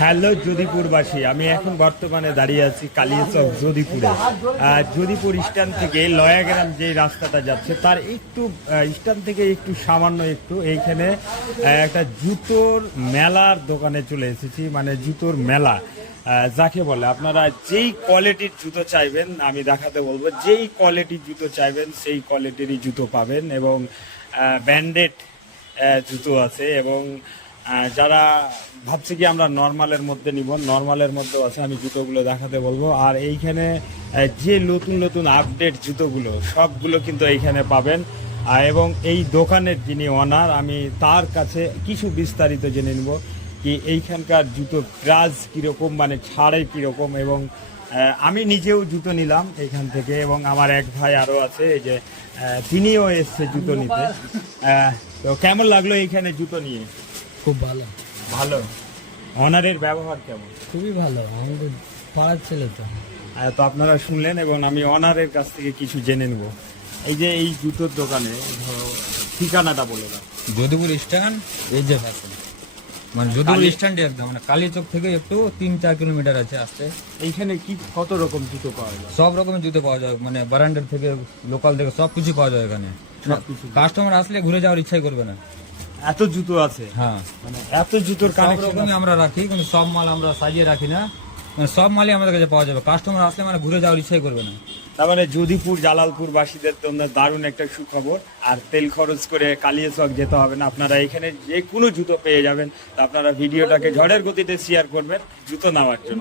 Hello যদিপুরবাসী, আমি এখন বর্তমানে দাঁড়িয়ে আছি কালিয়াচক যদিপুরে। যদিপুর স্ট্যান্ড থেকে লয়াগ্রাম যে রাস্তাটা যাচ্ছে তার একটু স্ট্যান্ড থেকে একটু সামান্য একটু এইখানে একটা জুতোর মেলার দোকানে চলে এসেছি। মানে জুতোর মেলা যাকে বলে, আপনারা যেই কোয়ালিটির জুতো চাইবেন আমি দেখাতে বলবো, যেই কোয়ালিটির জুতো চাইবেন সেই কোয়ালিটিরই জুতো পাবেন এবং ব্র্যান্ডেড জুতো আছে। এবং যারা ভাবছে কি আমরা নর্মালের মধ্যে নিব, নর্মালের মধ্যেও আছে, আমি জুতোগুলো দেখাতে বলবো। আর এইখানে যে নতুন নতুন আপডেট জুতোগুলো সবগুলো কিন্তু এইখানে পাবেন। এবং এই দোকানের যিনি ওনার, আমি তার কাছে কিছু বিস্তারিত জেনে নেব কি এইখানকার জুতো প্রাইস কীরকম, মানে ছাড়ে কীরকম। এবং আমি নিজেও জুতো নিলাম এইখান থেকে, এবং আমার এক ভাই আরও আছে, এই যে তিনিও এসছে জুতো নিতে। তো কেমন লাগলো এইখানে জুতো নিয়ে? খুব ভালো। ভালো। অনারের ব্যবহার কেমন? খুবই ভালো, আমাদের পাড়ার ছেলে তো। তো আপনারা শুনলেন, এবং আমি অনারের কাছ থেকে কিছু জেনে নেব। এই যে এই জুতোর দোকানে ধরো ঠিকানাটা বলে দাও। যদুপুর স্ট্যান্ড, এই যে ফ্যাশন, মানে যদুপুর স্ট্যান্ডে একদম, মানে কালীচক থেকে একটু 3-4 কিলোমিটার আছে আসতে। এইখানে কি কত রকম জুতো পাওয়া যায়? সব রকমের জুতো পাওয়া যায়, মানে ব্র্যান্ডের থেকে লোকাল থেকে সব কিছু পাওয়া যায় এখানে। সবকিছু। কাস্টমার আসলে ঘুরে যাওয়ার ইচ্ছাই করবে না। এত জুতো আছে? হ্যাঁ, মানে এত জুতোর সব কানেকশন রকমই আমরা রাখি, কিন্তু সব মাল আমরা সাজিয়ে রাখি না, মানে সব মালই আমাদের কাছে পাওয়া যাবে। কাস্টমার আসলে মানে ঘুরে যাওয়ার ইচ্ছাই করবে না। তার মানে যদিপুর জালালপুর বাসীদের জন্য দারুণ একটা সুখবর। আর তেল খরচ করে কালিয়াচক যেতে হবে না, আপনারা এখানে যে কোনো জুতো পেয়ে যাবেন। তা আপনারা ভিডিওটাকে ঝড়ের গতিতে শেয়ার করবেন জুতো নেওয়ার জন্য।